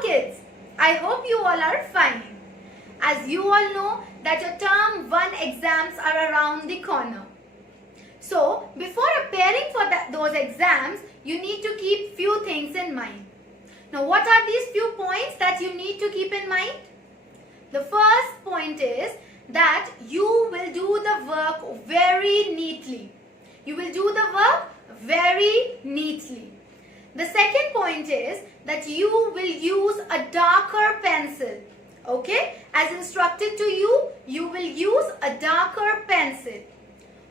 kids, I hope you all are fine. As you all know that your term 1 exams are around the corner. So before preparing for those exams, you need to keep few things in mind. Now what are these few points that you need to keep in mind? The first point is that you will do the work very neatly. You will do the work very neatly. The second point is that you will use a darker pencil. Okay? As instructed to you, you will use a darker pencil.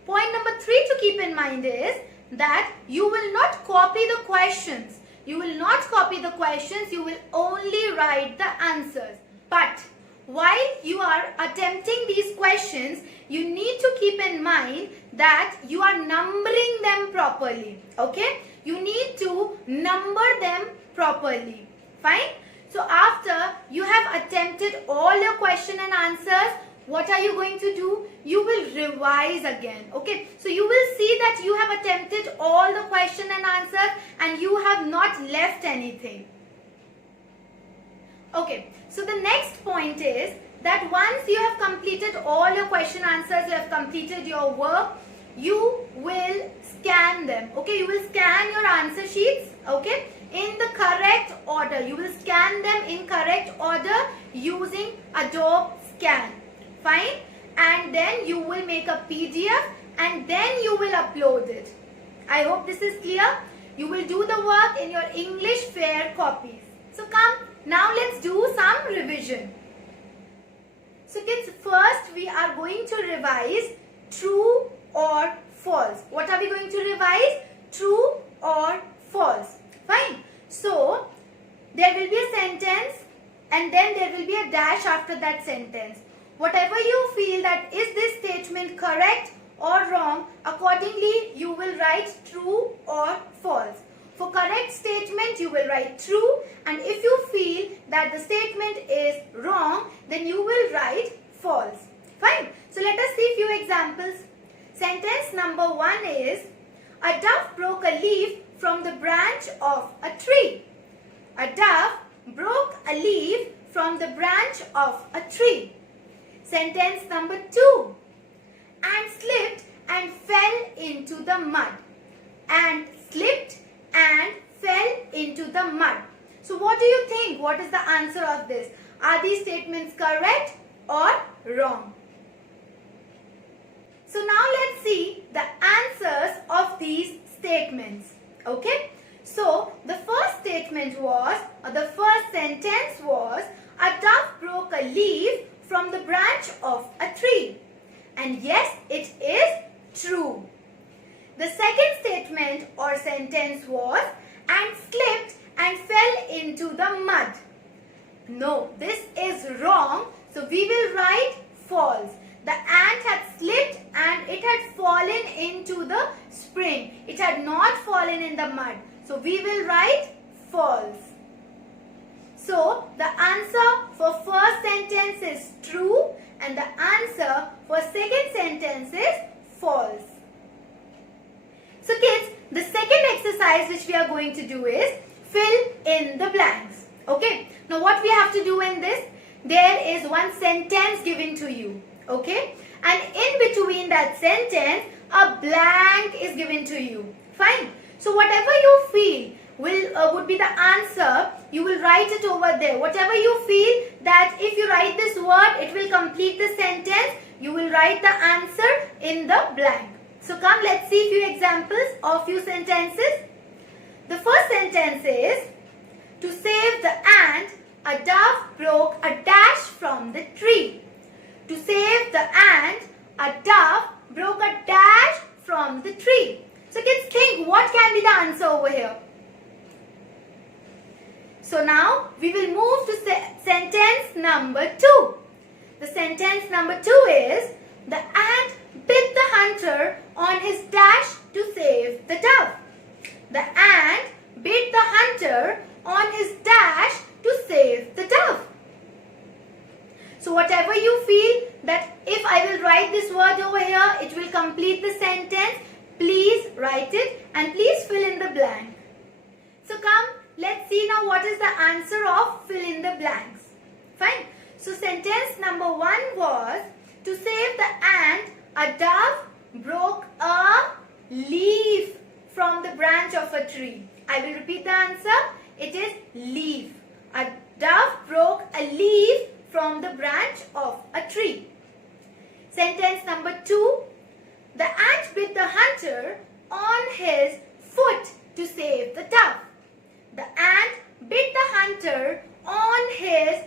Point number 3 to keep in mind is that you will not copy the questions. You will not copy the questions, you will only write the answers. But while you are attempting these questions, you need to keep in mind that you are numbering them properly. Okay? You need to number them properly. Fine? So after you have attempted all your question and answers, what are you going to do? You will revise again. Okay? So you will see that you have attempted all the question and answers and you have not left anything. Okay, so the next point is that once you have completed all your question answers, you have completed your work, you will scan them. Okay, you will scan your answer sheets, okay, in the correct order. You will scan them in correct order using Adobe Scan. Fine? And then you will make a PDF and then you will upload it. I hope this is clear. You will do the work in your English fair copies. So come. Now let's do some revision. So kids, first we are going to revise true or false. What are we going to revise? True or false. Fine. So there will be a sentence and then there will be a dash after that sentence. Whatever you feel that is this statement correct or wrong, accordingly you will write true or false. For correct statement, you will write true, and if you feel that the statement is wrong, then you will write false. Fine. So let us see few examples. Sentence number 1 is, a dove broke a leaf from the branch of a tree. A dove broke a leaf from the branch of a tree. Sentence number 2, and slipped and fell into the mud. And slipped and fell into the mud. So what do you think? What is the answer of this? Are these statements correct or wrong? So now let's see the answers of these statements. Okay? So the first statement was, or the first sentence was, a dove broke a leaf from the branch of a tree. And yes, it is true. The second statement or sentence was, and slipped and fell into the mud. No, this is wrong. So we will write false. The ant had slipped and it had fallen into the spring. It had not fallen in the mud. So we will write false. So the answer for first sentence is true and the answer for second sentence is false. So kids, the second exercise which we are going to do is fill in the blanks. Okay. Now what we have to do in this, there is one sentence given to you. Okay. And in between that sentence, a blank is given to you. Fine. So whatever you feel would be the answer, you will write it over there. Whatever you feel that if you write this word, it will complete the sentence, you will write the answer in the blank. So come, let's see few examples of few sentences. The first sentence is, to save the ant, a dove broke a dash from the tree. To save the ant, a dove broke a dash from the tree. So kids, think what can be the answer over here. So now we will move to sentence number 2. The sentence number 2 is, the ant bit the hunter on his dash to save the dove. The ant bit the hunter on his dash to save the dove. So whatever you feel that if I will write this word over here, it will complete the sentence, please write it and please fill in the blank. So come, let's see now now what is the answer of fill in the blanks? Fine. So sentence number 1 was, to save the ant, a dove broke a leaf from the branch of a tree. I will repeat the answer. It is leaf. A dove broke a leaf from the branch of a tree. Sentence number 2. The ant bit the hunter on his foot to save the dove. The ant bit the hunter on his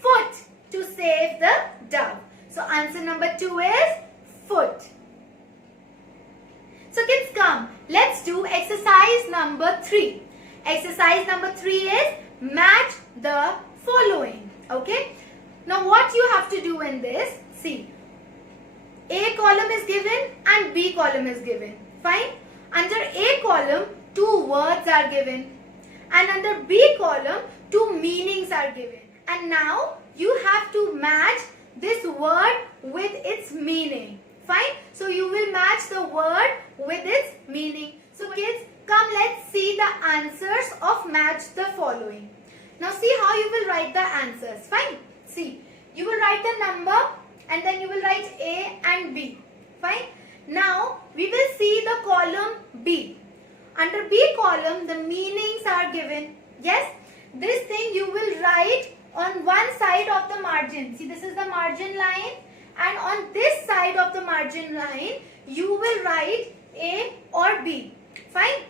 foot to save the dove. So answer number 2 is foot. So kids, come, let's do exercise number 3. Exercise number 3 is match the following. Okay. Now what you have to do in this, see, A column is given and B column is given. Fine. Under A column, 2 words are given. And under B column, 2 meanings are given. And now you have to match this word with its meaning. Fine. So you will match the word with its meaning. So kids, come, let's see the answers of match the following. Now see how you will write the answers. Fine. See, you will write the number and then you will write A and B. Fine. Now we will see the column B. Under B column, the meanings are given. Yes, this thing you will write on one side of the margin. See, this is the margin line, and on this side of the margin line, you will write A or B. Fine.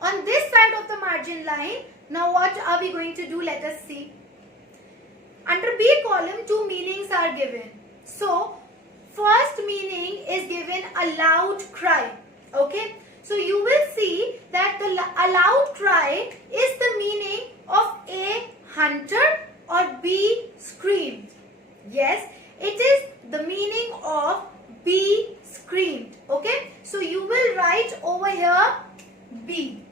On this side of the margin line, now what are we going to do? Let us see. Under B column, 2 meanings are given. So, first meaning is given a loud cry. Okay. So, you will see that the a loud cry is the meaning of A, hunter, or B, screamed. Yes, it is the meaning of B, screamed. Okay. So, you will write over here B.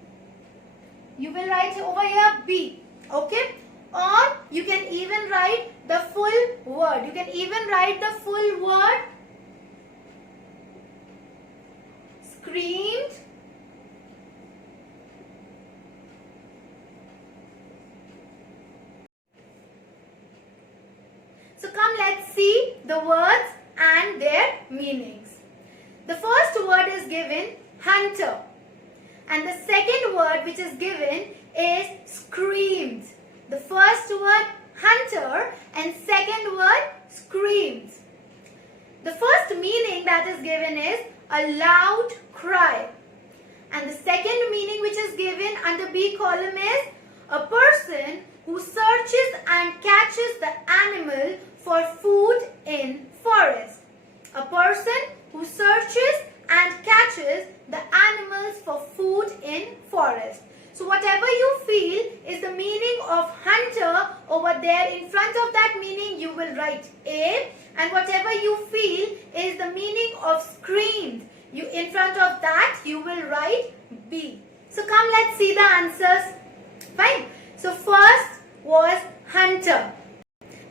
You will write over here B. Okay. Or you can even write the full word. You can even write the full word screamed, so come, let's see the words and their meanings. The first word is given hunter, and the second word which is given is screamed. The first word hunter and second word screamed. The first meaning that is given is a loud cry. And the second meaning which is given under B column is a person who searches and catches the animal for food in forest. A person who searches and catches the animals for food in forest. So whatever you feel is the meaning of hunter over there. In front of that meaning you will write A, and whatever you feel is the meaning of screamed, in front of that you will write B. So come, let's see the answers. Fine. So first was hunter.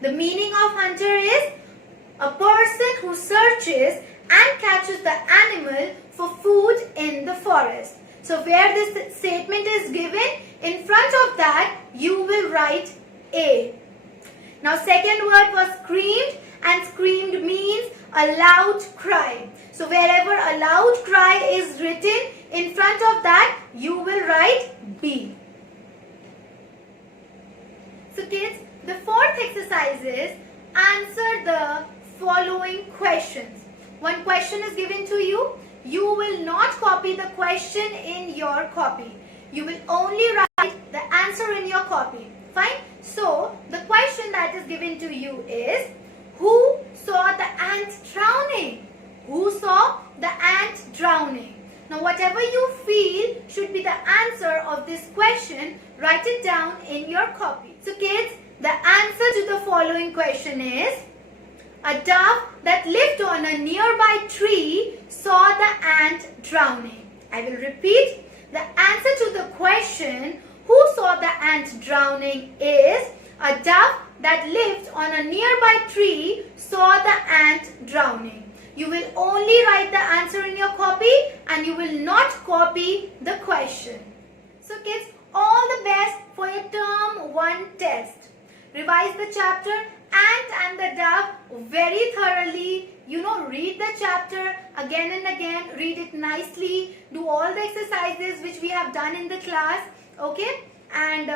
The meaning of hunter is a person who searches and catches the animal for food in the forest. So where this statement is given, in front of that you will write A. Now second word was screamed, and screamed means a loud cry. So wherever a loud cry is written, in front of that you will write B. So kids, the fourth exercise is answer the following questions. One question is given to you. You will not copy the question in your copy. You will only write the answer in your copy. Fine? So, the question that is given to you is, who saw the ant drowning? Who saw the ant drowning? Now, whatever you feel should be the answer of this question, write it down in your copy. So, kids, the answer to the following question is, a dove that lived on a nearby tree saw the ant drowning. I will repeat. The answer to the question, who saw the ant drowning, is a dove that lived on a nearby tree saw the ant drowning. You will only write the answer in your copy and you will not copy the question. So kids, all the best for your test. Revise the chapter Ant and the Dove very thoroughly. Read the chapter again and again. Read it nicely. Do all the exercises which we have done in the class. Okay? And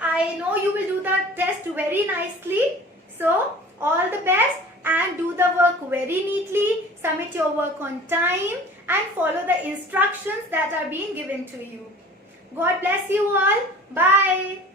I know you will do the test very nicely. So, all the best and do the work very neatly. Submit your work on time and follow the instructions that are being given to you. God bless you all. Bye.